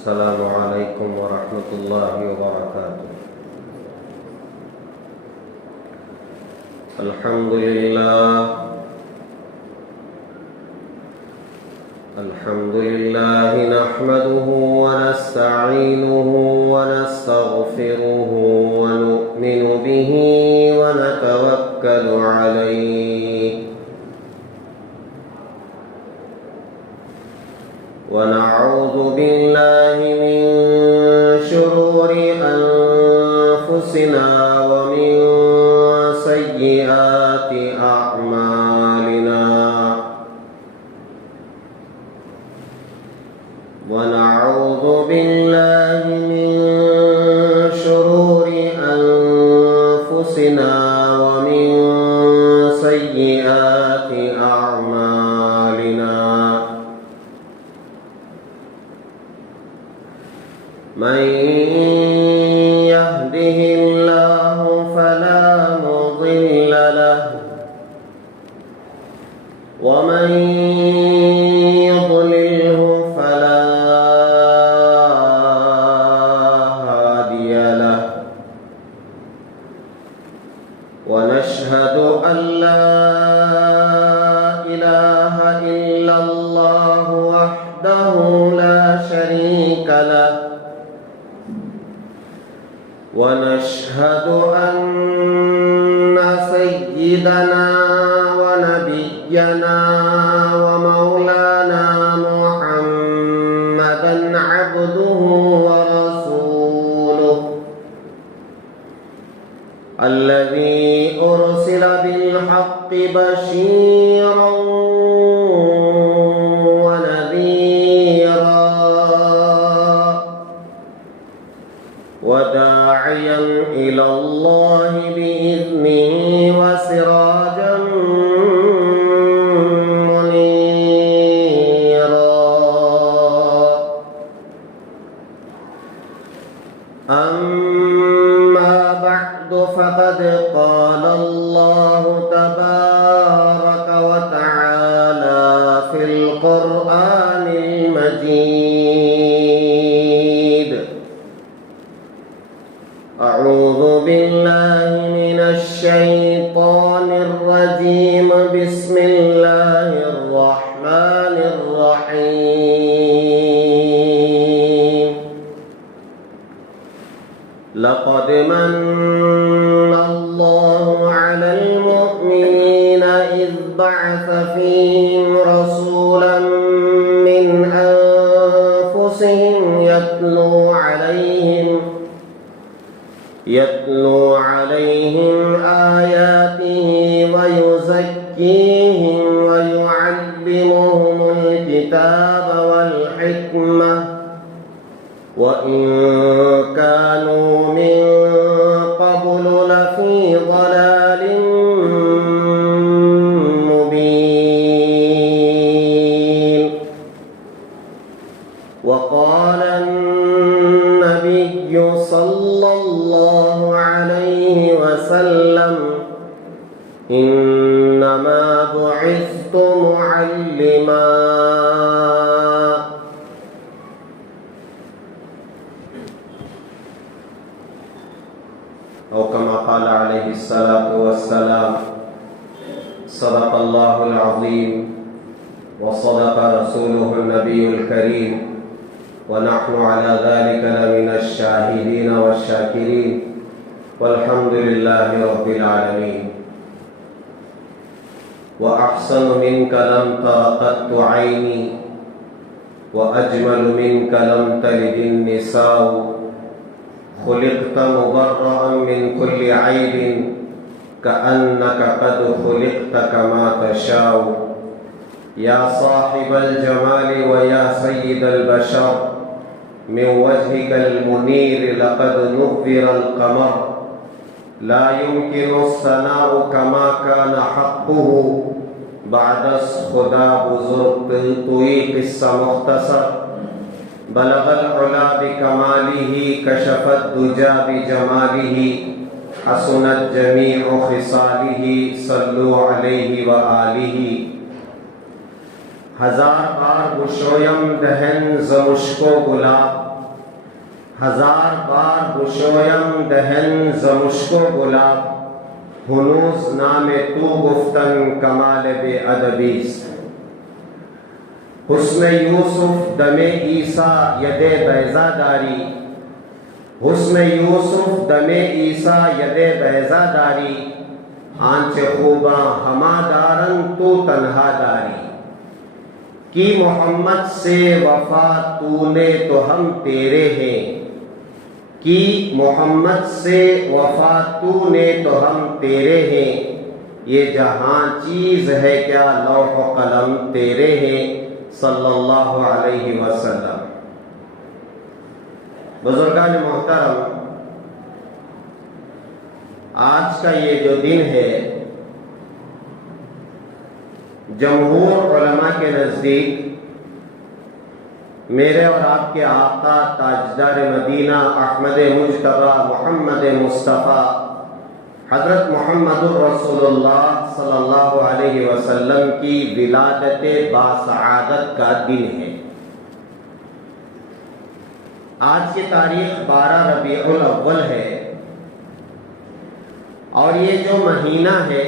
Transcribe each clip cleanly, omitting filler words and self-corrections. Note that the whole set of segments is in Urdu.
السلام عليكم ورحمة الله وبركاته. الحمد لله نحمده ونستعينه ونستغفره ونؤمن به ونتوكل عليه ونعوذ بالله من شرور أنفسنا ومن سيئات أعمالنا ونعوذ بالله من شرور أنفسنا ومن سيئات أعمالنا من يهده الله فلا مضل له ومن يضلله فلا هادي له ونشهد أن لا إله إلا الله وحده لا شريك له ونشهد أن سيدنا ونبينا ومولانا محمدا عبده ورسوله الذي أرسل بالحق بشيرا ونذيرا وداعيا إلى الله بإذنه وسراجا منيرا أما بعد فقد قال الله تبارك وتعالى في القرآن المجيد أعوذ بالله من الشيطان الرجيم بسم الله الرحمن الرحيم لقد من الله على المؤمنين إذ بعث فيهم رسولا من أنفسهم يتلو عليهم آياته ويزكيهم ويعلمهم الكتاب والحكمة وإن كانوا من قبل لفي ضلال مبين. وقال النبي صلى الله عليه وسلم إنما بعثت معلما أو كما قال عليه الصلاة والسلام صدق الله العظيم وصدق رسوله النبي الكريم ونحن على ذلك لمن الشاهدين والشاكرين والحمد لله رب العالمين. وأحسن منك لم تر قط عيني وأجمل منك لم تلد النساء خلقت مبرأ من كل عيب كأنك قد خلقت كما تشاء يا صاحب الجمال ويا سيد البشر من وجهك المنير لقد نذر القمر لا يمكن الثناء كما كان حقه بعد خدا بزرگ طویق السمختصر بلغ العلا بكماله كشف الدجى بجماله حسنت جميع خصاله صلوا عليه وآله. ہزار بار گشویم دہن ز مشک و گلاب هزار بار گشویم دهن ز مشک و گلاب، هنوز نام تو گفتن کمال بی ادبی است. حسن یوسف دم عیسی ید بیضا داری، حسن یوسف دم عیسی ید بیضا داری، آنچ خوباں ہما دارن تو تنہا داری. کی محمد سے وفا تو نے تو ہم تیرے ہیں، کی محمد سے وفا تو نے تو ہم تیرے ہیں، یہ جہاں چیز ہے کیا لوح و قلم تیرے ہیں صلی اللہ علیہ وسلم. بزرگان محترم، آج کا یہ جو دن ہے جمہور علماء کے نزدیک میرے اور آپ کے آقا تاجدار مدینہ احمد مجتبی محمد مصطفیٰ حضرت محمد رسول اللہ صلی اللہ علیہ وسلم کی ولادت باسعادت کا دن ہے. آج کی تاریخ 12 ربیع الاول ہے اور یہ جو مہینہ ہے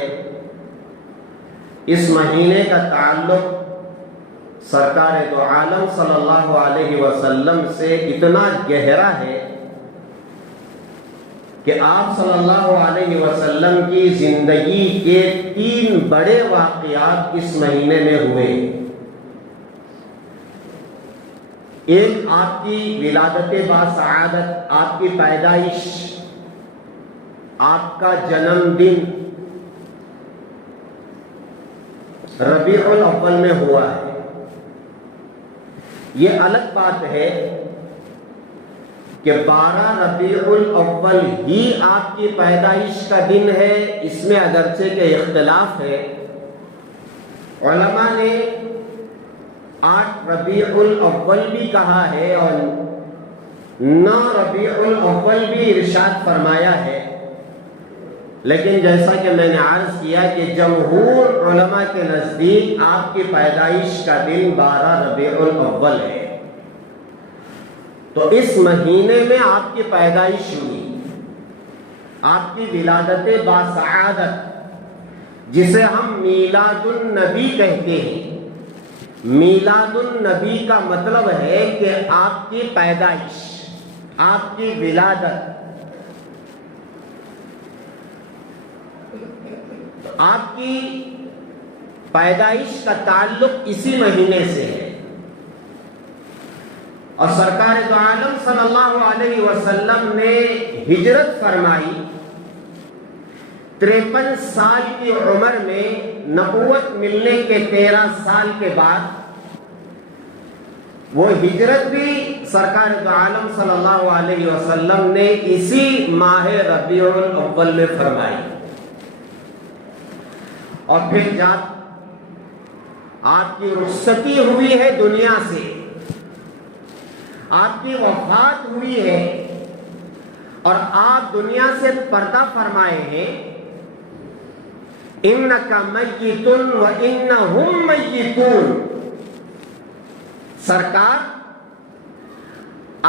اس مہینے کا تعلق سرکار دو عالم صلی اللہ علیہ وسلم سے اتنا گہرا ہے کہ آپ صلی اللہ علیہ وسلم کی زندگی کے 3 بڑے واقعات اس مہینے میں ہوئے. ایک آپ کی ولادت باسعادت، آپ کی پیدائش، آپ کا جنم دن ربیع الاول میں ہوا ہے. یہ الگ بات ہے کہ 12 ربیع الاول ہی آپ کی پیدائش کا دن ہے، اس میں اگرچہ کہ اختلاف ہے. علماء نے 8 ربیع الاول بھی کہا ہے اور 9 ربیع الاول بھی ارشاد فرمایا ہے، لیکن جیسا کہ میں نے عرض کیا کہ جمہور علماء کے نزدیک آپ کی پیدائش کا دن 12 ربیع الاول ہے. تو اس مہینے میں آپ کی پیدائش ہوئی، آپ کی ولادت باسعادت، جسے ہم میلاد النبی کہتے ہیں. میلاد النبی کا مطلب ہے کہ آپ کی پیدائش، آپ کی ولادت. آپ کی پیدائش کا تعلق اسی مہینے سے ہے. اور سرکار دو عالم صلی اللہ علیہ وسلم نے ہجرت فرمائی 53 سال کی عمر میں. نبوت ملنے کے 13 سال کے بعد وہ ہجرت بھی سرکار دو عالم صلی اللہ علیہ وسلم نے اسی ماہ ربیع الاول میں فرمائی. اور پھر جب آپ کی رخصتی ہوئی ہے دنیا سے، آپ کی وفات ہوئی ہے اور آپ دنیا سے پردہ فرمائے ہیں، اِنَّكَ مَيِّتٌ وَإِنَّهُمْ مَيِّتُونَ. سرکار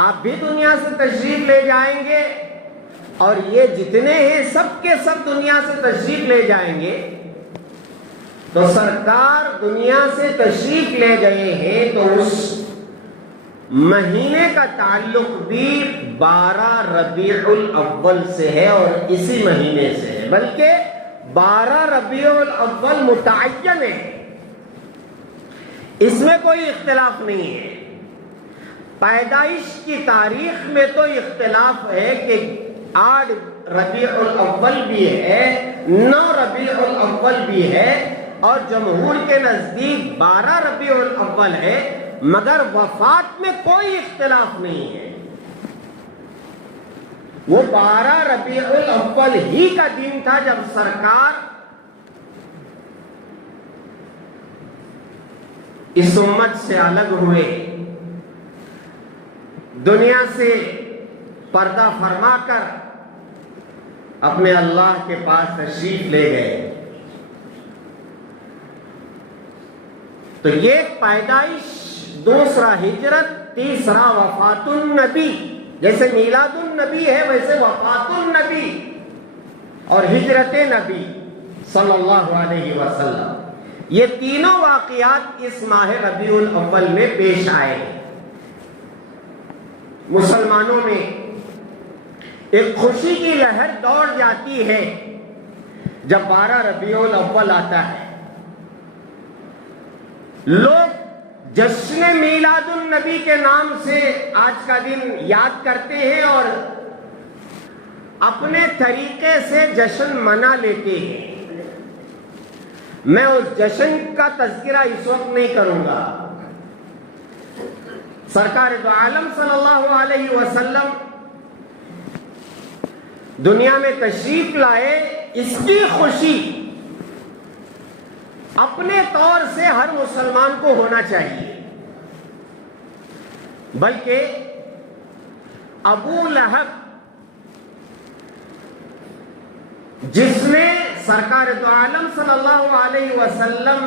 آپ بھی دنیا سے تشریف لے جائیں گے اور یہ جتنے ہیں سب کے سب دنیا سے تشریف لے جائیں گے. تو سرکار دنیا سے تشریف لے گئے ہیں تو اس مہینے کا تعلق بھی 12 ربیع الاول سے ہے اور اسی مہینے سے ہے، بلکہ 12 ربیع الاول متعین ہے، اس میں کوئی اختلاف نہیں ہے. پیدائش کی تاریخ میں تو اختلاف ہے کہ 8 ربیع الاول بھی ہے، 9 ربیع الاول بھی ہے اور جمہور کے نزدیک 12 ربیع الاول ہے، مگر وفات میں کوئی اختلاف نہیں ہے. وہ 12 ربیع الاول ہی کا دن تھا جب سرکار اس امت سے الگ ہوئے، دنیا سے پردہ فرما کر اپنے اللہ کے پاس تشریف لے گئے. تو یہ پیدائش، دوسرا ہجرت، تیسرا وفات النبی. جیسے میلاد النبی ہے ویسے وفات النبی اور ہجرت نبی صلی اللہ علیہ وسلم، یہ تینوں واقعات اس ماہ ربیع الاول میں پیش آئے ہیں۔ مسلمانوں میں ایک خوشی کی لہر دوڑ جاتی ہے جب 12 ربیع الاول آتا ہے۔ لوگ جشن میلاد النبی کے نام سے آج کا دن یاد کرتے ہیں اور اپنے طریقے سے جشن منا لیتے ہیں۔ میں اس جشن کا تذکرہ اس وقت نہیں کروں گا۔ سرکار دو عالم صلی اللہ علیہ وسلم دنیا میں تشریف لائے، اس کی خوشی اپنے طور سے ہر مسلمان کو ہونا چاہیے، بلکہ ابو لہب جس نے سرکار دو عالم صلی اللہ علیہ وسلم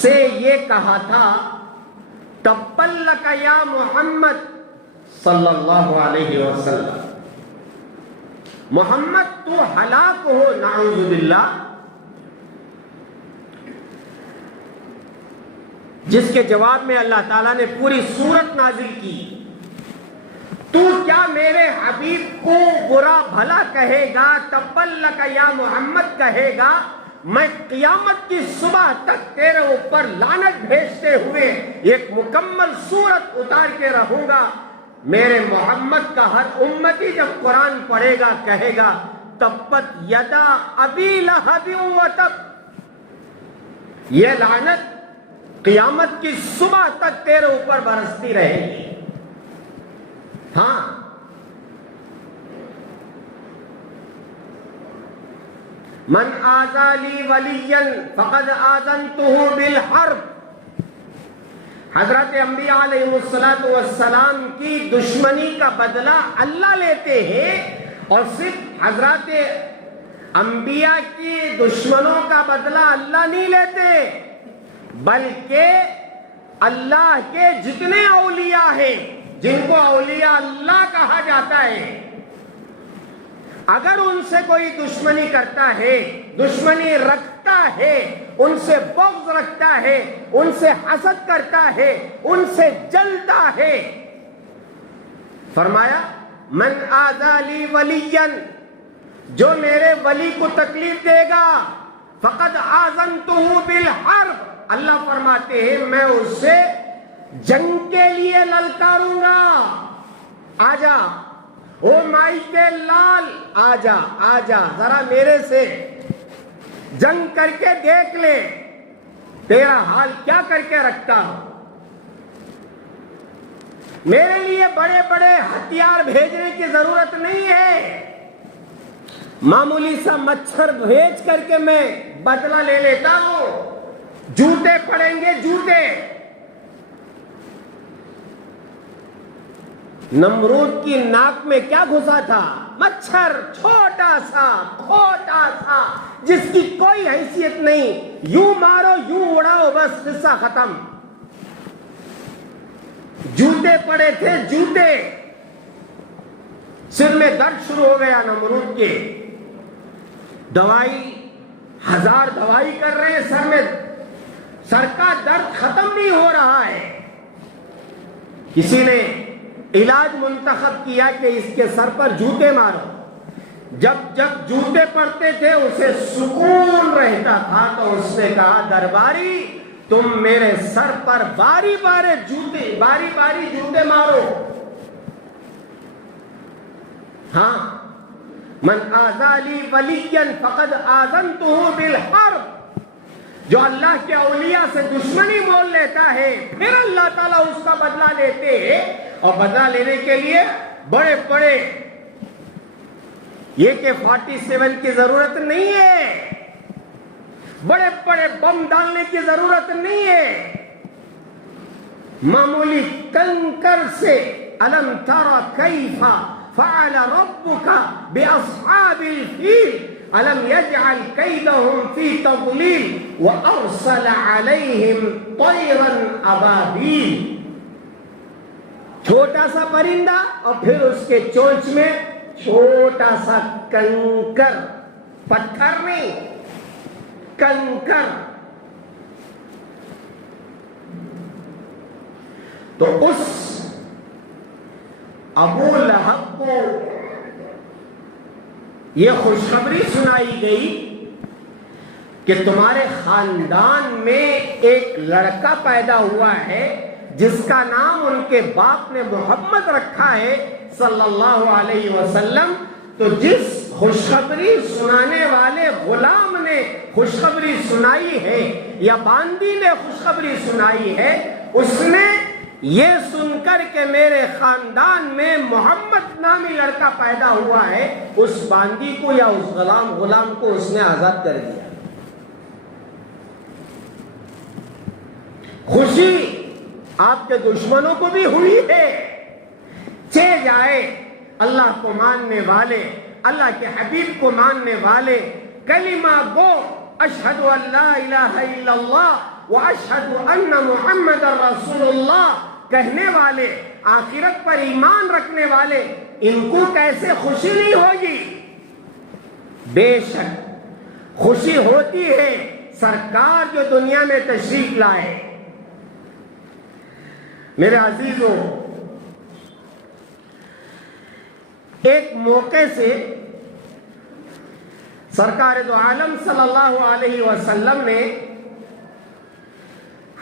سے یہ کہا تھا تبت لک یا محمد صلی اللہ علیہ وسلم، محمد تو ہلاک ہو نعوذ باللہ، جس کے جواب میں اللہ تعالیٰ نے پوری سورت نازل کی، تو کیا میرے حبیب کو برا بھلا کہے گا، تبت لک یا محمد کہے گا، میں قیامت کی صبح تک تیرے اوپر لعنت بھیجتے ہوئے ایک مکمل سورت اتار کے رہوں گا۔ میرے محمد کا ہر امتی جب قرآن پڑھے گا کہے گا تبت یدا ابی لہب وتب، یہ لعنت قیامت کی صبح تک تیرے اوپر برستی رہے گی۔ ہاں، من آذى لي وليا فقد آذنته بالحرب، حضرت انبیاء علیہ السلام کی دشمنی کا بدلہ اللہ لیتے ہیں، اور صرف حضرت انبیاء کی دشمنوں کا بدلہ اللہ نہیں لیتے، بلکہ اللہ کے جتنے اولیاء ہیں جن کو اولیاء اللہ کہا جاتا ہے، اگر ان سے کوئی دشمنی کرتا ہے، دشمنی رکھتا ہے، ان سے بغض رکھتا ہے، ان سے حسد کرتا ہے، ان سے جلتا ہے، فرمایا من آذى لي وليا، جو میرے ولی کو تکلیف دے گا، فقد آذنته بالحرب، اللہ فرماتے ہیں میں اس سے جنگ کے لیے للکاروں گا۔ آجا او مائی کے لال، آجا آجا ذرا میرے سے جنگ کر کے دیکھ لے، تیرا حال کیا کر کے رکھتا ہوں۔ میرے لیے بڑے بڑے ہتھیار بھیجنے کی ضرورت نہیں ہے، معمولی سا مچھر بھیج کر کے میں بدلہ لے لیتا ہوں۔ جوتے پڑیں گے جوتے۔ نمرود کی ناک میں کیا گھسا تھا؟ مچھر، چھوٹا سا کھوٹا سا جس کی کوئی حیثیت نہیں، یوں مارو یوں اڑاؤ بس قصہ ختم۔ جوتے پڑے تھے جوتے، سر میں درد شروع ہو گیا نمرود کے، دوائی 1000 دوائی کر رہے ہیں، سر میں سر کا درد ختم نہیں ہو رہا ہے۔ کسی نے علاج منتخب کیا کہ اس کے سر پر جوتے مارو، جب جب جوتے پڑتے تھے اسے سکون رہتا تھا، تو اس نے کہا درباری تم میرے سر پر باری باری جوتے مارو۔ ہاں، من آذى لي وليا فقد آذنته بالحرب، جو اللہ کے اولیاء سے دشمنی مول لیتا ہے پھر اللہ تعالیٰ اس کا بدلہ لیتے ہیں، اور بدلہ لینے کے لیے بڑے بڑے AK-47 کی ضرورت نہیں ہے، بڑے بڑے بم ڈالنے کی ضرورت نہیں ہے، معمولی کنکر سے الم تر کیف فعل ربک باصحاب الفیل الم یجعل کیدہم فی تضلیل وارسل علیہم طیرا ابابیل۔ چھوٹا سا پرندہ اور پھر اس کے چونچ میں چھوٹا سا کنکر، پتھر نہیں، کنکر. تو اس ابو لہب کو یہ خوشخبری سنائی گئی کہ تمہارے خاندان میں ایک لڑکا پیدا ہوا ہے جس کا نام ان کے باپ نے محمد رکھا ہے صلی اللہ علیہ وسلم. تو جس خوشخبری سنانے والے غلام نے خوشخبری سنائی ہے یا باندی نے خوشخبری سنائی ہے، اس نے یہ سن کر کہ میرے خاندان میں محمد نامی لڑکا پیدا ہوا ہے، اس باندی کو یا اس غلام کو اس نے آزاد کر دیا. خوشی آپ کے دشمنوں کو بھی ہوئی ہے. چے جائے اللہ کو ماننے والے، اللہ کے حبیب کو ماننے والے، کلمہ گو اشہد ان لا الہ الا اللہ واشہد ان محمد رسول اللہ کہنے والے، آخرت پر ایمان رکھنے والے، ان کو کیسے خوشی نہیں ہوگی؟ بے شک خوشی ہوتی ہے سرکار جو دنیا میں تشریف لائے. میرے عزیزوں، ایک موقع سے سرکار دو عالم صلی اللہ علیہ وسلم نے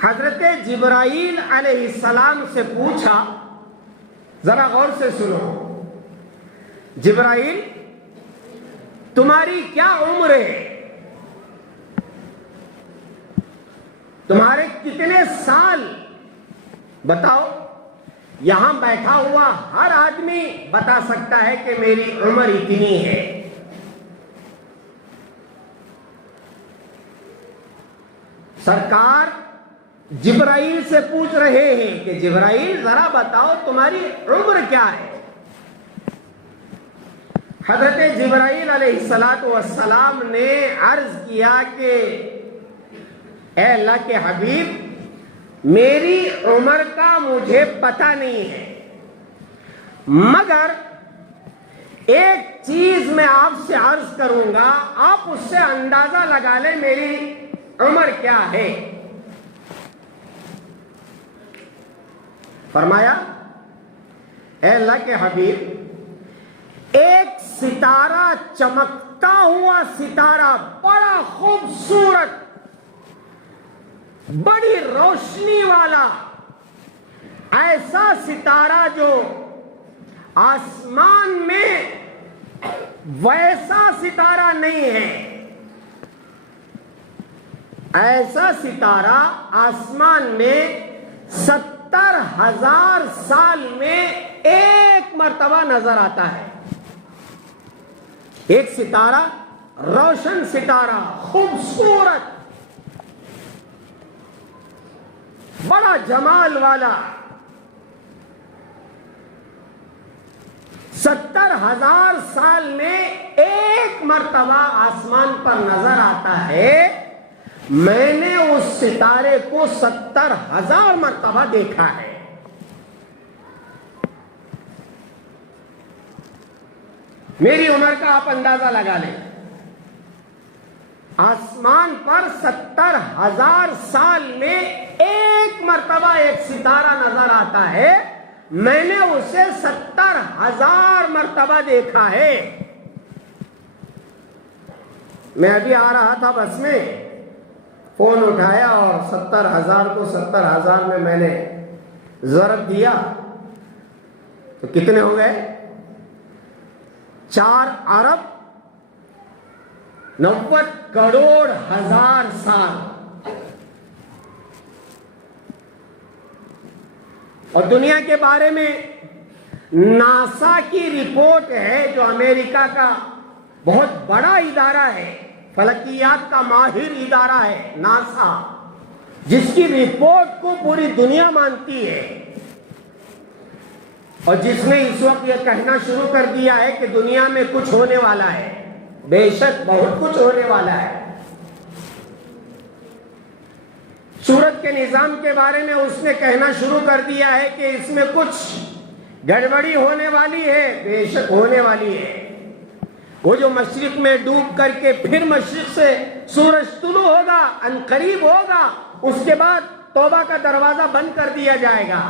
حضرت جبرائیل علیہ السلام سے پوچھا، ذرا غور سے سنو، جبرائیل تمہاری کیا عمر ہے؟ تمہارے کتنے سال بتاؤ؟ یہاں بیٹھا ہوا ہر آدمی بتا سکتا ہے کہ میری عمر اتنی ہے. سرکار جبرائیل سے پوچھ رہے ہیں کہ جبرائیل ذرا بتاؤ تمہاری عمر کیا ہے؟ حضرت جبرائیل علیہ السلام نے عرض کیا کہ اے اللہ کے حبیب، میری عمر کا مجھے پتہ نہیں ہے، مگر ایک چیز میں آپ سے عرض کروں گا، آپ اس سے اندازہ لگا لیں میری عمر کیا ہے. فرمایا اے اللہ کے حبیب، ایک ستارہ، چمکتا ہوا ستارہ، بڑا خوبصورت، بڑی روشنی والا ایسا ستارہ جو آسمان میں ویسا ستارہ نہیں ہے، ایسا ستارہ آسمان میں 70,000 سال میں ایک مرتبہ نظر آتا ہے. ایک ستارہ، روشن ستارہ، خوبصورت، بڑا جمال والا، 70,000 سال میں ایک مرتبہ آسمان پر نظر آتا ہے. میں نے اس ستارے کو 70,000 مرتبہ دیکھا ہے. میری عمر کا آپ اندازہ لگا لیں. آسمان پر 70,000 سال میں ایک مرتبہ ایک ستارہ نظر آتا ہے، میں نے اسے 70,000 مرتبہ دیکھا ہے. میں ابھی آ رہا تھا بس میں، فون اٹھایا اور 70,000 کو 70,000 میں نے ضرب دیا تو کتنے ہو گئے؟ 4 ارب 90 کروڑ ہزار سال. اور دنیا کے بارے میں ناسا کی رپورٹ ہے، جو امریکہ کا بہت بڑا ادارہ ہے، فلکیات کا ماہر ادارہ ہے ناسا، جس کی رپورٹ کو پوری دنیا مانتی ہے، اور جس نے اس وقت یہ کہنا شروع کر دیا ہے کہ دنیا میں کچھ ہونے والا ہے. بے شک بہت کچھ ہونے والا ہے. سورت کے نظام کے بارے میں اس نے کہنا شروع کر دیا ہے کہ اس میں کچھ گڑبڑی ہونے والی ہے، بے شک ہونے والی ہے۔ وہ جو مشرق میں ڈوب کر کے پھر مشرق سے سورج طلوع ہوگا، عنقریب ہوگا، اس کے بعد توبہ کا دروازہ بند کر دیا جائے گا۔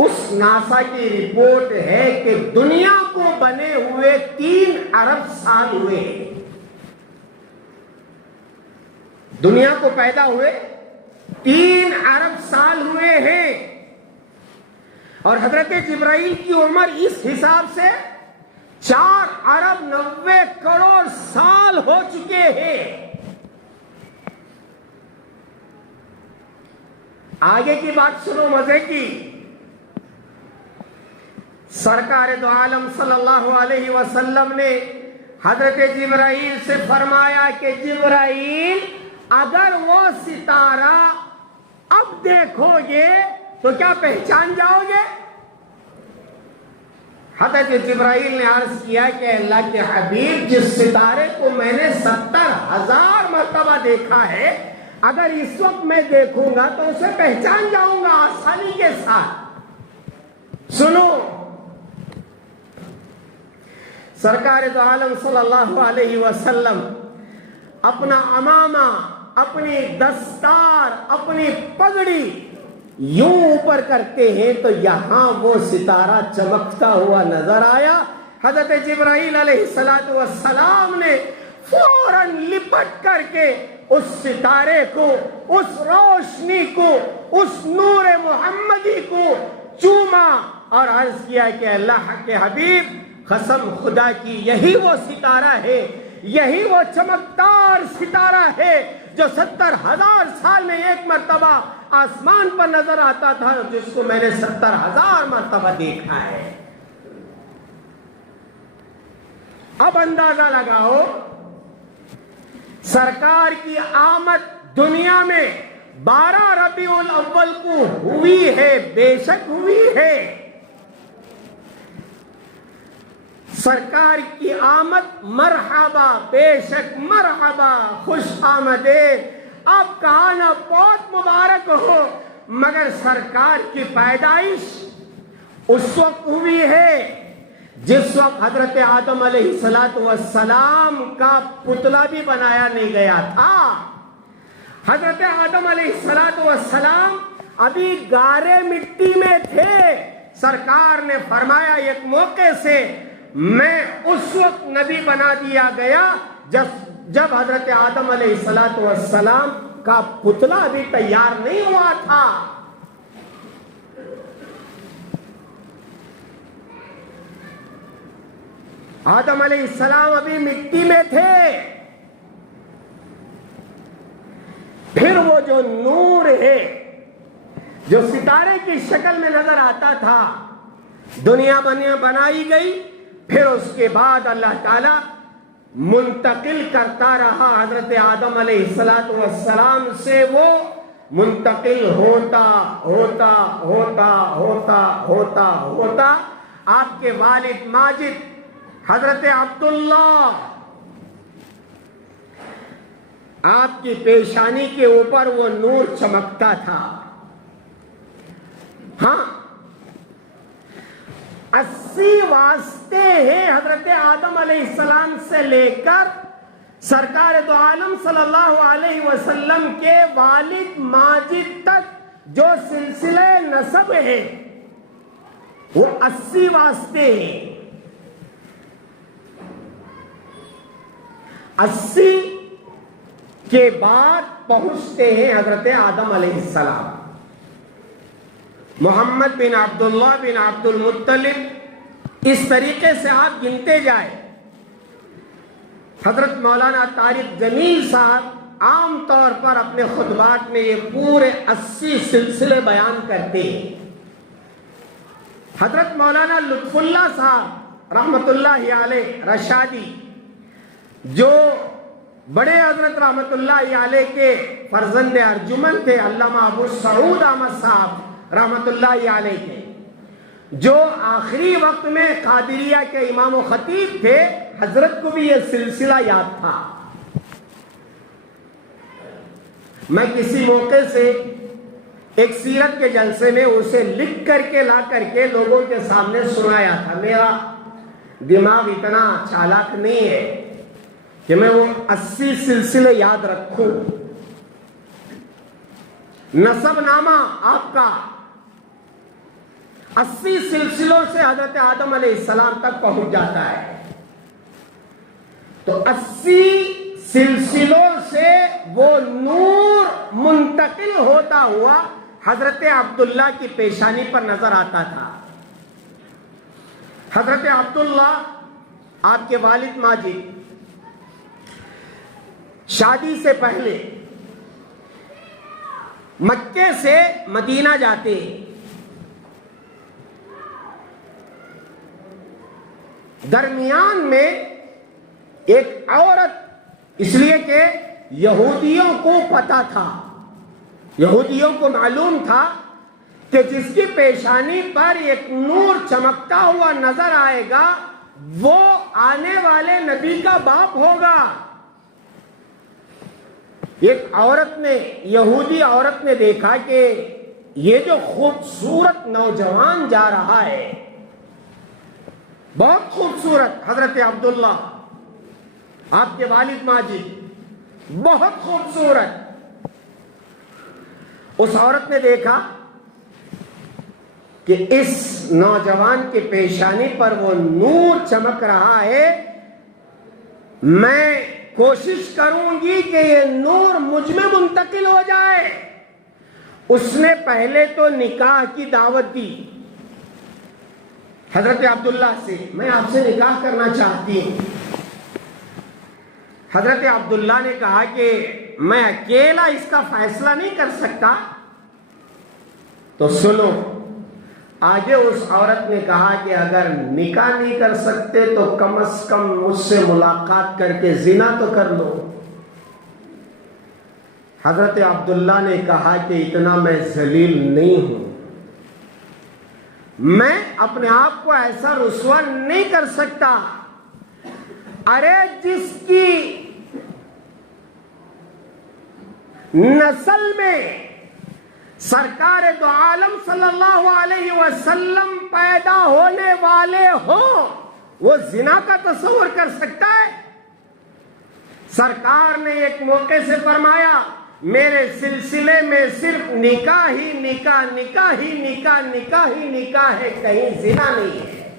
اس ناسا کی رپورٹ ہے کہ دنیا کو بنے ہوئے 3 ارب سال ہوئے، دنیا کو پیدا ہوئے 3 ارب سال ہوئے ہیں، اور حضرت جبرائیل کی عمر اس حساب سے 4 ارب 90 کروڑ سال ہو چکے ہیں۔ آگے کی بات سنو مزے کی۔ سرکار دو عالم صلی اللہ علیہ وسلم نے حضرت جبرائیل سے فرمایا کہ جبرائیل، اگر وہ ستارہ اب دیکھو گے تو کیا پہچان جاؤ گے؟ حضرت جبرائیل نے عرض کیا کہ اللہ کے حبیب، جس ستارے کو میں نے 70,000 مرتبہ دیکھا ہے، اگر اس وقت میں دیکھوں گا تو اسے پہچان جاؤں گا آسانی کے ساتھ۔ سنو، سرکار دو عالم صلی اللہ علیہ وسلم اپنا عمامہ، اپنی دستار، اپنی پگڑی یوں اوپر کرتے ہیں تو یہاں وہ ستارہ چمکتا ہوا نظر آیا۔ حضرت جبرائیل علیہ السلام نے فوراً لپٹ کر کے اس ستارے کو، اس روشنی کو، اس نور محمدی کو چوما اور عرض کیا کہ اللہ کے حبیب، قسم خدا کی یہی وہ ستارہ ہے، یہی وہ چمکدار ستارہ ہے جو 70,000 سال میں ایک مرتبہ آسمان پر نظر آتا تھا، جس کو میں نے 70,000 مرتبہ دیکھا ہے۔ اب اندازہ لگاؤ، سرکار کی آمد دنیا میں 12 ربیع الاول کو ہوئی ہے، بے شک ہوئی ہے۔ سرکار کی آمد مرحبا، بے شک مرحبا، خوش آمدید، آپ کا آنا بہت مبارک ہو، مگر سرکار کی پیدائش اس وقت ہوئی ہے جس وقت حضرت آدم علیہ السلام کا پتلا بھی بنایا نہیں گیا تھا۔ حضرت آدم علیہ السلام ابھی گارے مٹی میں تھے۔ سرکار نے فرمایا ایک موقع سے، میں اس وقت نبی بنا دیا گیا جب حضرت آدم علیہ السلام کا پتلا ابھی تیار نہیں ہوا تھا۔ آدم علیہ السلام ابھی مٹی میں تھے۔ پھر وہ جو نور ہے جو ستارے کی شکل میں نظر آتا تھا، دنیا بنائی گئی۔ پھر اس کے بعد اللہ تعالی منتقل کرتا رہا حضرت آدم علیہ السلام سے، وہ منتقل ہوتا ہوتا ہوتا ہوتا ہوتا ہوتا آپ کے والد ماجد حضرت عبداللہ، آپ کی پیشانی کے اوپر وہ نور چمکتا تھا۔ ہاں، 80 واسطے ہیں حضرت آدم علیہ السلام سے لے کر سرکار دو عالم صلی اللہ علیہ وسلم کے والد ماجد تک جو سلسلہ نسب ہے وہ 80 واسطے ہیں۔ 80 کے بعد پہنچتے ہیں حضرت آدم علیہ السلام۔ محمد بن عبداللہ بن عبد المطلب، اس طریقے سے آپ گنتے جائیں۔ حضرت مولانا طارق جمیل صاحب عام طور پر اپنے خطبات میں یہ پورے 80 سلسلے بیان کرتے ہیں۔ حضرت مولانا لطف اللہ صاحب رحمت اللہ علیہ رشادی، جو بڑے حضرت رحمت اللہ علیہ کے فرزند ارجمن تھے، علامہ ابو سعود احمد صاحب رحمت اللہ علیہ کے، جو آخری وقت میں قادریہ کے امام و خطیب تھے، حضرت کو بھی یہ سلسلہ یاد تھا۔ میں کسی موقع سے ایک سیرت کے جلسے میں اسے لکھ کر کے لا کر کے لوگوں کے سامنے سنایا تھا. میرا دماغ اتنا چالاک نہیں ہے کہ میں وہ 80 سلسلے یاد رکھوں. نسب نامہ آپ کا 80 سلسلوں سے حضرت آدم علیہ السلام تک پہنچ جاتا ہے. تو 80 سلسلوں سے وہ نور منتقل ہوتا ہوا حضرت عبداللہ کی پیشانی پر نظر آتا تھا. حضرت عبداللہ آپ کے والد ماجد شادی سے پہلے مکے سے مدینہ جاتے. درمیان میں ایک عورت، اس لیے کہ یہودیوں کو پتا تھا، یہودیوں کو معلوم تھا کہ جس کی پیشانی پر ایک نور چمکتا ہوا نظر آئے گا وہ آنے والے نبی کا باپ ہوگا. ایک عورت نے، یہودی عورت نے دیکھا کہ یہ جو خوبصورت نوجوان جا رہا ہے بہت خوبصورت، حضرت عبداللہ آپ کے والد ماجد بہت خوبصورت. اس عورت نے دیکھا کہ اس نوجوان کی پیشانی پر وہ نور چمک رہا ہے، میں کوشش کروں گی کہ یہ نور مجھ میں منتقل ہو جائے. اس نے پہلے تو نکاح کی دعوت دی حضرت عبداللہ سے، میں آپ سے نکاح کرنا چاہتی ہوں. حضرت عبداللہ نے کہا کہ میں اکیلا اس کا فیصلہ نہیں کر سکتا. تو سنو، آگے اس عورت نے کہا کہ اگر نکاح نہیں کر سکتے تو کم از کم مجھ سے ملاقات کر کے زنا تو کر لو. حضرت عبداللہ نے کہا کہ اتنا میں ذلیل نہیں ہوں، میں اپنے آپ کو ایسا رسوا نہیں کر سکتا. ارے جس کی نسل میں سرکار دو عالم صلی اللہ علیہ وسلم پیدا ہونے والے ہوں وہ زنا کا تصور کر سکتا ہے؟ سرکار نے ایک موقع سے فرمایا میرے سلسلے میں صرف نکاح ہی نکاح، نکاح ہی نکاح، نکاح ہی نکاح ہے، کہیں زنا نہیں ہے.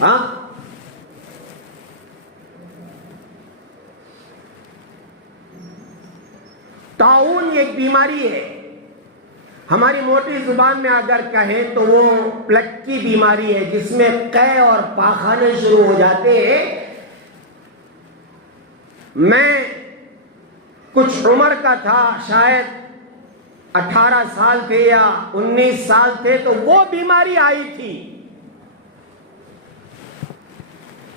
ہاں، طاعون ایک بیماری ہے، ہماری موٹی زبان میں اگر کہیں تو وہ پلک کی بیماری ہے جس میں قے اور پاخانے شروع ہو جاتے ہیں. میں کچھ عمر کا تھا، شاید 18 سال تھے یا 19 سال تھے، تو وہ بیماری آئی تھی.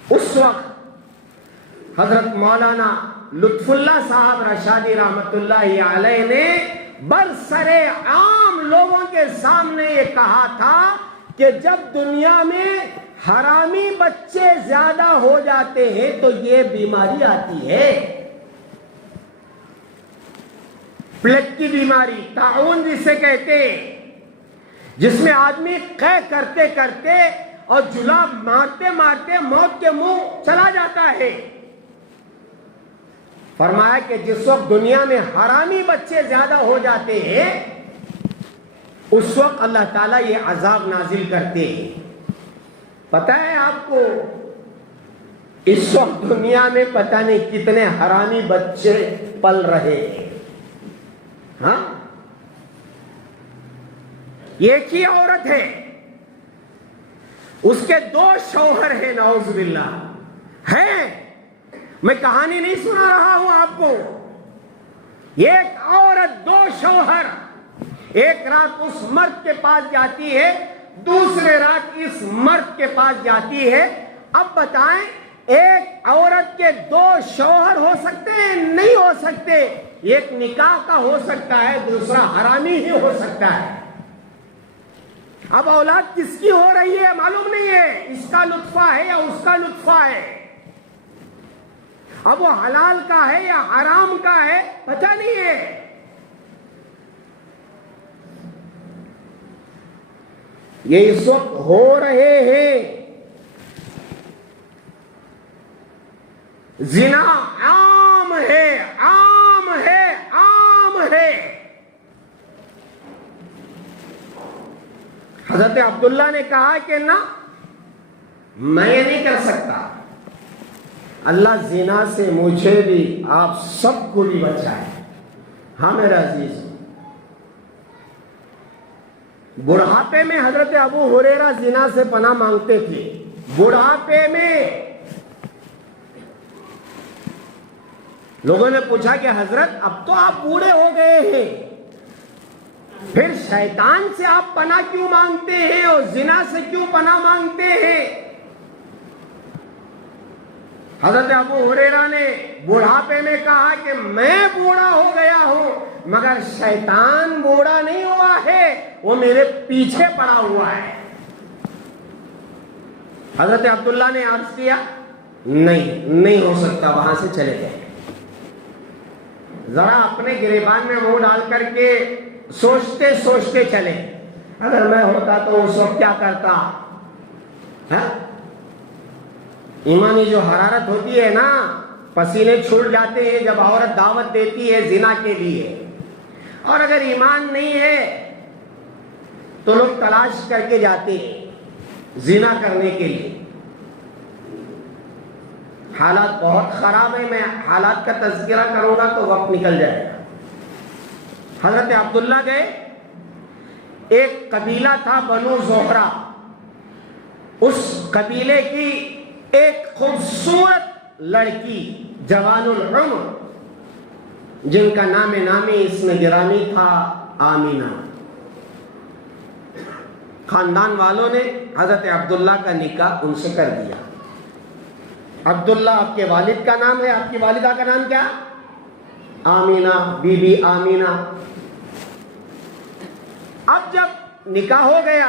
اس وقت حضرت مولانا لطف اللہ صاحب رشادی رحمت اللہ علیہ نے برسر عام لوگوں کے سامنے یہ کہا تھا کہ جب دنیا میں حرامی بچے زیادہ ہو جاتے ہیں تو یہ بیماری آتی ہے، پلیگ کی بیماری، طاعون جسے کہتے ہیں، جس میں آدمی قے کرتے کرتے اور جلاب مارتے مارتے موت کے منہ چلا جاتا ہے. فرمایا کہ جس وقت دنیا میں حرامی بچے زیادہ ہو جاتے ہیں اس وقت اللہ تعالیٰ یہ عذاب نازل کرتے ہیں. پتہ ہے آپ کو اس وقت دنیا میں پتہ نہیں کتنے حرامی بچے پل رہے ہیں. ہاں، ایک ہی عورت ہے، اس کے 2 شوہر ہیں، نعوذ باللہ ہیں. میں کہانی نہیں سنا رہا ہوں آپ کو. ایک عورت 2 شوہر، ایک رات اس مرد کے پاس جاتی ہے، دوسرے رات اس مرد کے پاس جاتی ہے. اب بتائیں ایک عورت کے 2 شوہر ہو سکتے ہیں؟ نہیں ہو سکتے. ایک نکاح کا ہو سکتا ہے، دوسرا حرامی ہی ہو سکتا ہے. اب اولاد کس کی ہو رہی ہے معلوم نہیں ہے، اس کا لطفہ ہے یا اس کا لطفہ ہے. اب وہ حلال کا ہے یا حرام کا ہے پتہ نہیں ہے. یہ اس وقت ہو رہے ہیں. زنا عام ہے، عام ہے، عام ہے. حضرت عبداللہ نے کہا کہ نہ، میں یہ نہیں کر سکتا. اللہ زنا سے مجھے بھی آپ سب کو بھی بچائے. ہاں میرا عزیز، بڑھاپے میں حضرت ابو ہریرہ زنا سے پناہ مانگتے تھے. بڑھاپے میں لوگوں نے پوچھا کہ حضرت اب تو آپ بوڑھے ہو گئے ہیں، پھر شیطان سے آپ پناہ کیوں مانگتے ہیں اور زنا سے کیوں پناہ مانگتے ہیں؟ حضرت ابو ہریرہ نے بڑھاپے میں کہا کہ میں بوڑھا ہو گیا ہوں مگر شیطان بوڑھا نہیں ہوا ہے، وہ میرے پیچھے پڑا ہوا ہے. حضرت عبداللہ نے عرض کیا نہیں ہو سکتا، وہاں سے چلے گئے. ذرا اپنے گریبان میں منہ ڈال کر کے سوچتے سوچتے چلے، اگر میں ہوتا تو اس وقت کیا کرتا. ایمانی جو حرارت ہوتی ہے نا، پسینے چھوٹ جاتے ہیں جب عورت دعوت دیتی ہے زنا کے لیے. اور اگر ایمان نہیں ہے تو لوگ تلاش کر کے جاتے ہیں زنا کرنے کے لیے. حالات بہت خراب ہیں، میں حالات کا تذکرہ کروں گا تو وقت نکل جائے گا. حضرت عبداللہ گئے. ایک قبیلہ تھا بنو زہرہ، اس قبیلے کی ایک خوبصورت لڑکی جوان العمر جن کا نام نامی اس میں گرامی تھا آمینہ. خاندان والوں نے حضرت عبداللہ کا نکاح ان سے کر دیا. عبداللہ آپ کے والد کا نام ہے، آپ کی والدہ کا نام کیا؟ آمینہ، بی بی آمینہ. اب جب نکاح ہو گیا،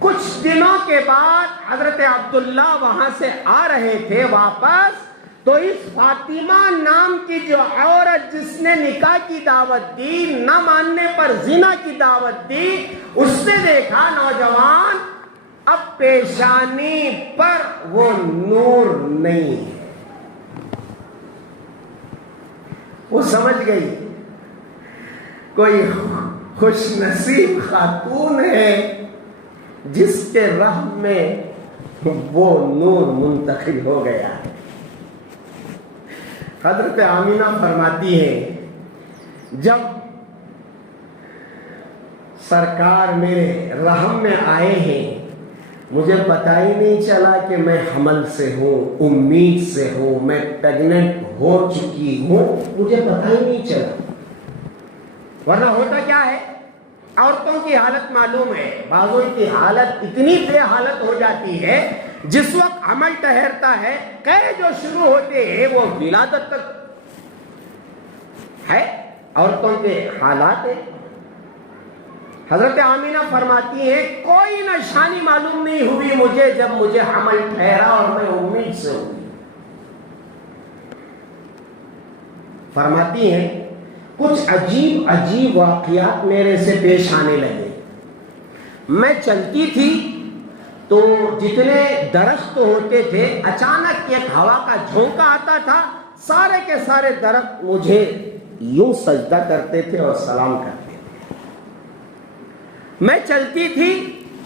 کچھ دنوں کے بعد حضرت عبداللہ وہاں سے آ رہے تھے واپس، تو اس فاطمہ نام کی جو عورت جس نے نکاح کی دعوت دی، نہ ماننے پر زنا کی دعوت دی، اس نے دیکھا نوجوان اب پیشانی پر وہ نور نہیں ہے. وہ سمجھ گئی کوئی خوش نصیب خاتون ہے جس کے رحم میں وہ نور منتقل ہو گیا ہے. حضرت آمینہ فرماتی ہے جب سرکار میرے رحم میں آئے ہیں مجھے پتہ ہی نہیں چلا کہ میں حمل سے ہوں، امید سے ہوں، میں پیگننٹ ہو چکی ہوں، مجھے پتہ ہی نہیں چلا. ورنہ ہوتا کیا ہے، عورتوں کی حالت معلوم ہے، بعضوں کی حالت اتنی بے حالت ہو جاتی ہے جس وقت عمل ٹھہرتا ہے قے جو شروع ہوتے ہیں وہ ولادت تک ہے. عورتوں کے حالات ہیں. حضرت آمینہ فرماتی ہیں کوئی نشانی معلوم نہیں ہوئی مجھے جب مجھے حمل ٹھہرا اور میں امید سے ہوئی. فرماتی ہیں کچھ عجیب عجیب واقعات میرے سے پیش آنے لگے. میں چلتی تھی تو جتنے درخت ہوتے تھے اچانک ایک ہوا کا جھونکا آتا تھا، سارے کے سارے درخت مجھے یوں سجدہ کرتے تھے اور سلام کرتے تھے. میں چلتی تھی،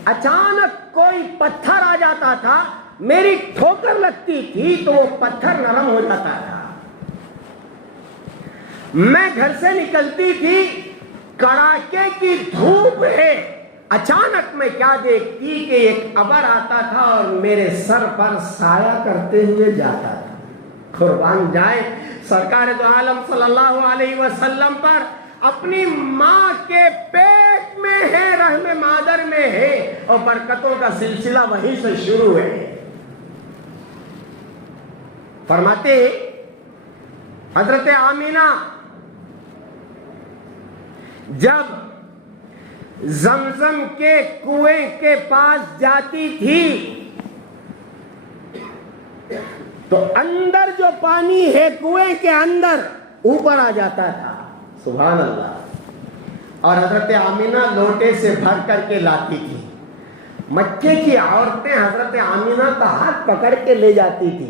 اچانک کوئی پتھر آ جاتا تھا، میری ٹھوکر لگتی تھی تو وہ پتھر نرم ہو جاتا تھا. میں گھر سے نکلتی تھی، کڑاکے کی دھوپ ہے، اچانک میں کیا دیکھتی کہ ایک ابر آتا تھا اور میرے سر پر سایہ کرتے ہوئے جاتا تھا. قربان جائے سرکار دو عالم صلی اللہ علیہ وسلم پر. اپنی ماں کے پیٹ میں ہے، رحم مادر میں ہے، اور برکتوں کا سلسلہ وہیں سے شروع ہے. فرماتے حضرت آمینہ جب زمزم کے کنویں کے پاس جاتی تھی تو اندر جو پانی ہے کنویں کے اندر اوپر آ جاتا تھا. سبحان اللہ. اور حضرت آمینہ لوٹے سے بھر کر کے لاتی تھی. مکے کی عورتیں حضرت آمینہ کا ہاتھ پکڑ کے لے جاتی تھی.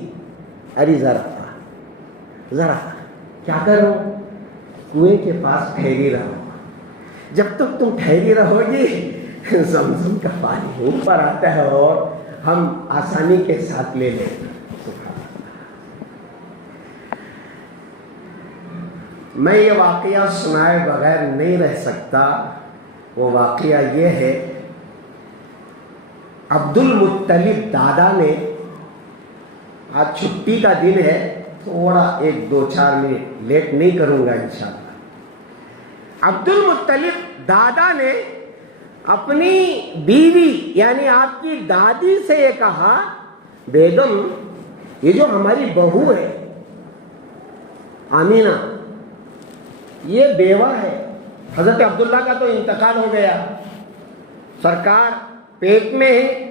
ارے ذرا کیا کرو, کنویں کے پاس ٹھہری رہو. جب تک تم ٹھہری رہو گی زمزم کا پانی اوپر آتا ہے اور ہم آسانی کے ساتھ لے لیں. میں یہ واقعہ سنائے بغیر نہیں رہ سکتا. وہ واقعہ یہ ہے, عبد المطلب دادا نے, آج چھٹی کا دن ہے, تھوڑا 1-2-4 منٹ لیٹ نہیں کروں گا انشاءاللہ. عبد المطلب دادا نے اپنی بیوی یعنی آپ کی دادی سے یہ کہا, بیگم یہ جو ہماری بہو ہے آمینہ یہ بیوہ ہے. حضرت عبداللہ کا تو انتقال ہو گیا, سرکار پیٹ میں ہے.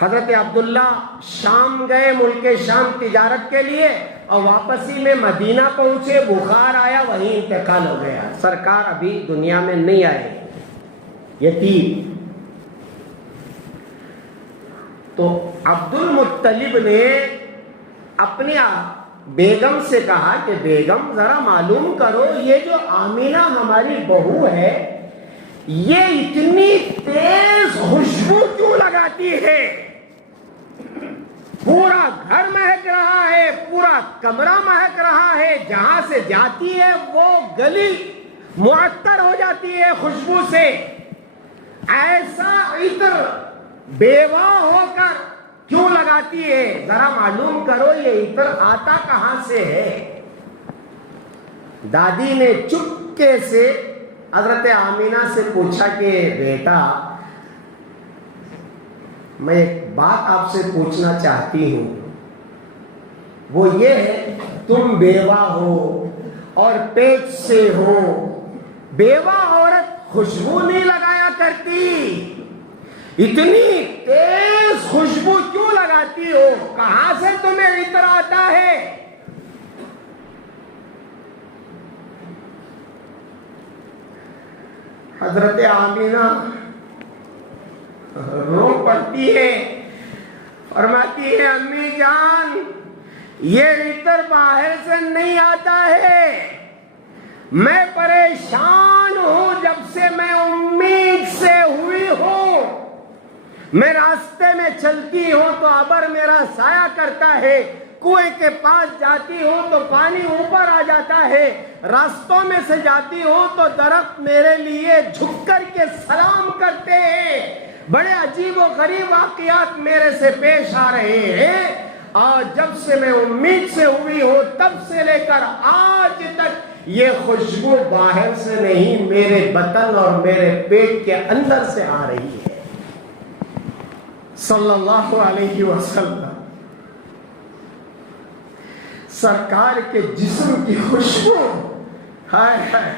حضرت عبداللہ شام گئے, ملک شام تجارت کے لیے, اور واپسی میں مدینہ پہنچے, بخار آیا, وہیں انتقال ہو گیا. سرکار ابھی دنیا میں نہیں آئے, یتیم. تو عبد المطلب نے اپنی بیگم سے کہا کہ بیگم ذرا معلوم کرو یہ جو آمینہ ہماری بہو ہے یہ اتنی تیز خوشبو کیوں لگاتی ہے؟ پورا گھر مہک رہا ہے, پورا کمرہ مہک رہا ہے, جہاں سے جاتی ہے وہ گلی معطر ہو جاتی ہے خوشبو سے. ایسا عطر بیوہ ہو کر کیوں لگاتی ہے؟ ذرا معلوم کرو یہ عطر آتا کہاں سے ہے؟ دادی نے چپکے سے حضرت آمینہ سے پوچھا کہ بیٹا میں ایک بات آپ سے پوچھنا چاہتی ہوں, وہ یہ ہے تم بیوہ ہو اور پیٹ سے ہو, بیوہ عورت خوشبو نہیں لگایا کرتی, اتنی تیز خوشبو کیوں لگاتی ہو؟ کہاں سے تمہیں عطر آتا ہے؟ حضرت آمینہ رو پڑتی ہے, فرماتی ہے امی جان یہ عطر باہر سے نہیں آتا ہے, میں پریشان ہوں جب سے میں امید سے ہوئی ہوں. میں راستے میں چلتی ہوں تو ابر میرا سایہ کرتا ہے, کنویں کے پاس جاتی ہوں تو پانی اوپر آ جاتا ہے, راستوں میں سے جاتی ہوں تو درخت میرے لیے جھک کر کے سلام کرتے ہیں. بڑے عجیب و غریب واقعات میرے سے پیش آ رہے ہیں, اور جب سے میں امید سے ہوئی ہوں تب سے لے کر آج تک یہ خوشبو باہر سے نہیں میرے بطن اور میرے پیٹ کے اندر سے آ رہی ہے. صلی اللہ علیہ وسلم سرکار کے جسم کی خوشبو, ہائے ہائے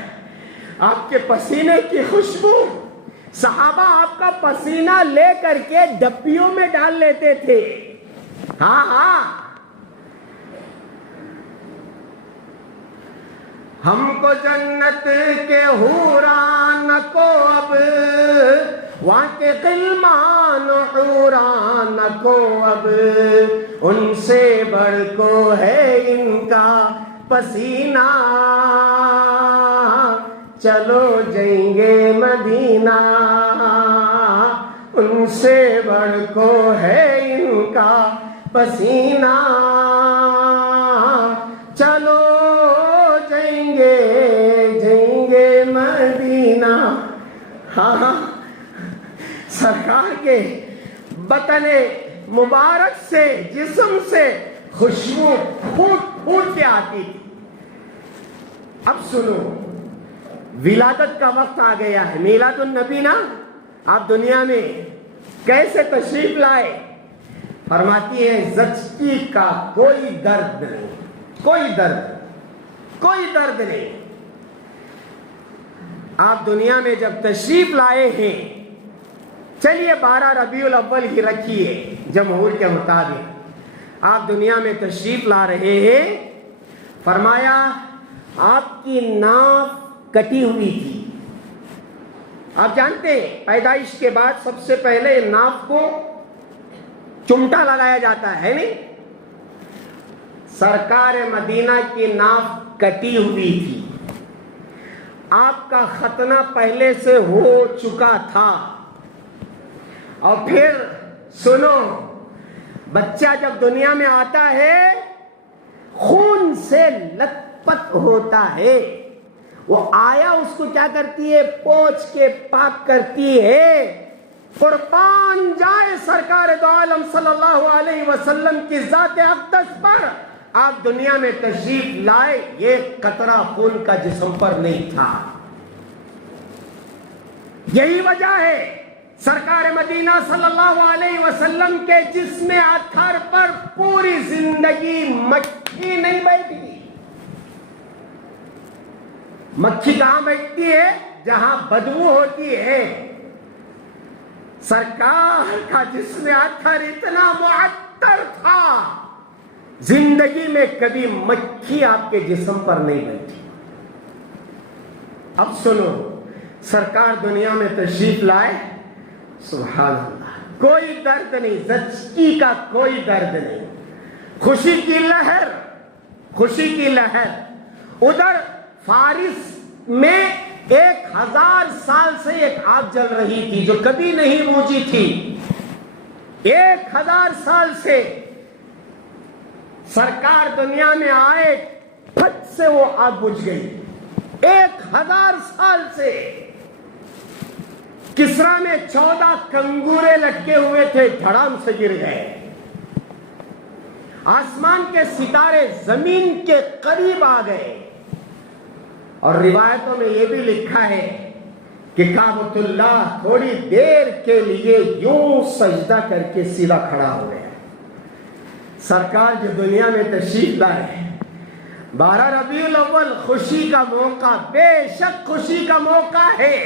آپ کے پسینے کی خوشبو, صحابہ آپ کا پسینہ لے کر کے ڈپیوں میں ڈال لیتے تھے. ہاں ہم کو جنت کے حوران کو اب وہاں کے غلمان حوران کو اب ان سے بڑھ کو ہے ان کا پسینہ, چلو جائیں گے مدینہ, ان سے بڑھ کو ہے ان کا پسینہ, چلو جائیں گے مدینہ. ہاں سرکار کے بطن مبارک سے جسم سے خوشبو پھوٹ کے آتی تھی. اب سنو, ولادت کا وقت آ گیا ہے, میلاد النبی نا, آپ دنیا میں کیسے تشریف لائے؟ فرماتی ہے زچگی کا کوئی درد نہیں, کوئی درد نہیں. آپ دنیا میں جب تشریف لائے ہیں, چلیے 12 ربیع الاول ہی رکھیے جمہور کے مطابق, آپ دنیا میں تشریف لا رہے ہیں، فرمایا آپ کی ناف کٹی ہوئی تھی۔ آپ جانتے ہیں پیدائش کے بعد سب سے پہلے ناف کو چمٹا لگایا جاتا ہے نہیں؟ سرکار مدینہ کی ناف کٹی ہوئی تھی، آپ کا ختنہ پہلے سے ہو چکا تھا، اور پھر سنو، بچہ جب دنیا میں آتا ہے خون سے لت پت ہوتا ہے، وہ آیا اس کو کیا کرتی ہے؟ پوچھ کے پاک کرتی ہے۔ قربان جائے سرکار دو عالم صلی اللہ علیہ وسلم کی ذات اقدس پر، آپ دنیا میں تشریف لائے یہ قطرہ خون کا جسم پر نہیں تھا۔ یہی وجہ ہے سرکار مدینہ صلی اللہ علیہ وسلم کے جسم اطہر پر پوری زندگی مکھی نہیں بیٹھی۔ مکھی کہاں بیٹھتی ہے؟ جہاں بدبو ہوتی ہے۔ سرکار کا جسم اطہر اتنا معطر تھا، زندگی میں کبھی مکھی آپ کے جسم پر نہیں بیٹھی۔ اب سنو، سرکار دنیا میں تشریف لائے، سبحان اللہ، کوئی درد نہیں، زچگی کا کوئی درد نہیں، خوشی کی لہر، خوشی کی لہر۔ ادھر فارس میں 1000 سال سے ایک آگ جل رہی تھی جو کبھی نہیں بجھی تھی۔ 1000 سال سے سرکار دنیا میں آئے، پھٹ سے وہ آگ بجھ گئی۔ 1000 سال سے کسرا میں 14 کنگورے لٹکے ہوئے تھے، دھڑام سے گر گئے۔ آسمان کے ستارے زمین کے قریب آ گئے، اور روایتوں میں یہ بھی لکھا ہے کہ کعبۃ اللہ تھوڑی دیر کے لیے یوں سجدہ کر کے سیدھا کھڑا ہو گیا۔ سرکار جو دنیا میں تشریف لائے، 12 ربیع الاول خوشی کا موقع، بے شک خوشی کا موقع ہے،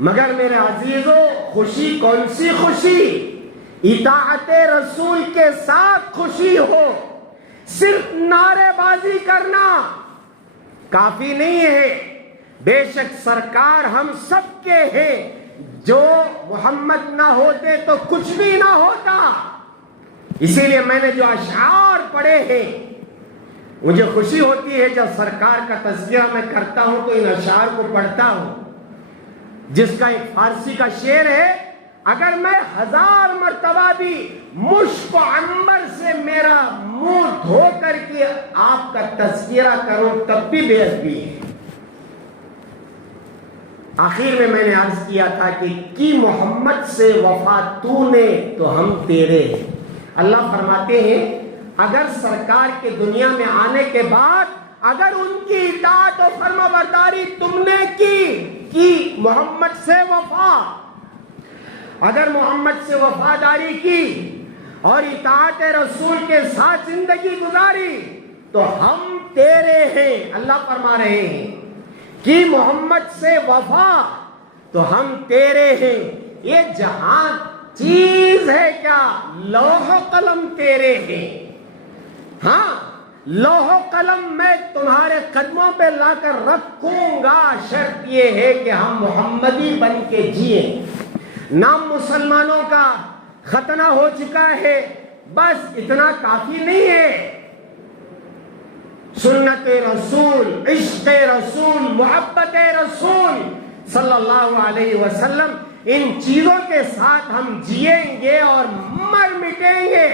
مگر میرے عزیزوں خوشی کون سی خوشی؟ اطاعت رسول کے ساتھ خوشی ہو۔ صرف نعرے بازی کرنا کافی نہیں ہے۔ بے شک سرکار ہم سب کے ہیں، جو محمد نہ ہوتے تو کچھ بھی نہ ہوتا۔ اسی لیے میں نے جو اشعار پڑھے ہیں، مجھے خوشی ہوتی ہے جب سرکار کا تذکرہ میں کرتا ہوں تو ان اشعار کو پڑھتا ہوں، جس کا ایک فارسی کا شعر ہے، اگر میں 1000 مرتبہ بھی مشک و عنبر سے میرا منہ دھو کر کے آپ کا تذکرہ کروں تب بھی بے ادبی ہے۔ آخر میں نے عرض کیا تھا کہ کی محمد سے وفا تو نے تو ہم تیرے۔ اللہ فرماتے ہیں اگر سرکار کے دنیا میں آنے کے بعد اگر ان کی اطاعت و فرما برداری تم نے کی محمد سے وفا، اگر محمد سے وفاداری کی اور اطاعت رسول کے ساتھ زندگی گزاری تو ہم تیرے ہیں۔ اللہ فرما رہے ہیں کہ محمد سے وفا تو ہم تیرے ہیں۔ یہ جہاں چیز ہے کیا؟ لوح و قلم تیرے ہیں۔ ہاں، لوح و قلم میں تمہارے قدموں پہ لا کر رکھوں گا، شرط یہ ہے کہ ہم محمدی بن کے جیے۔ نام مسلمانوں کا ختنہ ہو چکا ہے، بس اتنا کافی نہیں ہے۔ سنت رسول، عشق رسول، محبت رسول صلی اللہ علیہ وسلم، ان چیزوں کے ساتھ ہم جیئیں گے اور مر مٹیں گے،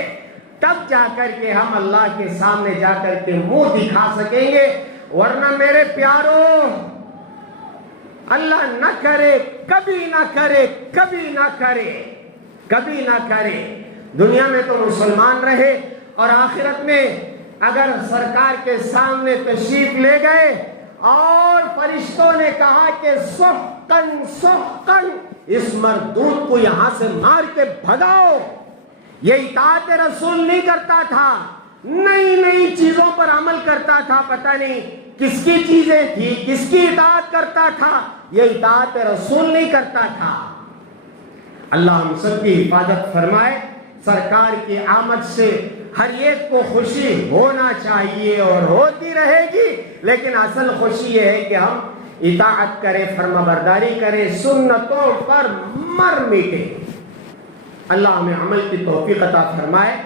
تب جا کر کے ہم اللہ کے سامنے جا کر کے منہ دکھا سکیں گے۔ ورنہ میرے پیاروں، اللہ نہ کرے، کبھی نہ کرے، کبھی نہ کرے، کبھی نہ کرے دنیا میں تو مسلمان رہے، اور آخرت میں اگر سرکار کے سامنے تشریف لے گئے اور فرشتوں نے کہا کہ سحقن سحقن، اس مردود کو یہاں سے مار کے بھگاؤ، یہ اطاعت رسول نہیں کرتا تھا، نئی نئی چیزوں پر عمل کرتا تھا، پتہ نہیں کس کی چیزیں تھی، کس کی اطاعت کرتا تھا، یہ اطاعت رسول نہیں کرتا تھا۔ اللہ ہم سب کی حفاظت فرمائے۔ سرکار کی آمد سے ہر ایک کو خوشی ہونا چاہیے اور ہوتی رہے گی، لیکن اصل خوشی یہ ہے کہ ہم اطاعت کریں، فرما برداری کریں، سنتوں پر مر مٹے۔ اللہ ہمیں عمل کی توفیق عطا فرمائے۔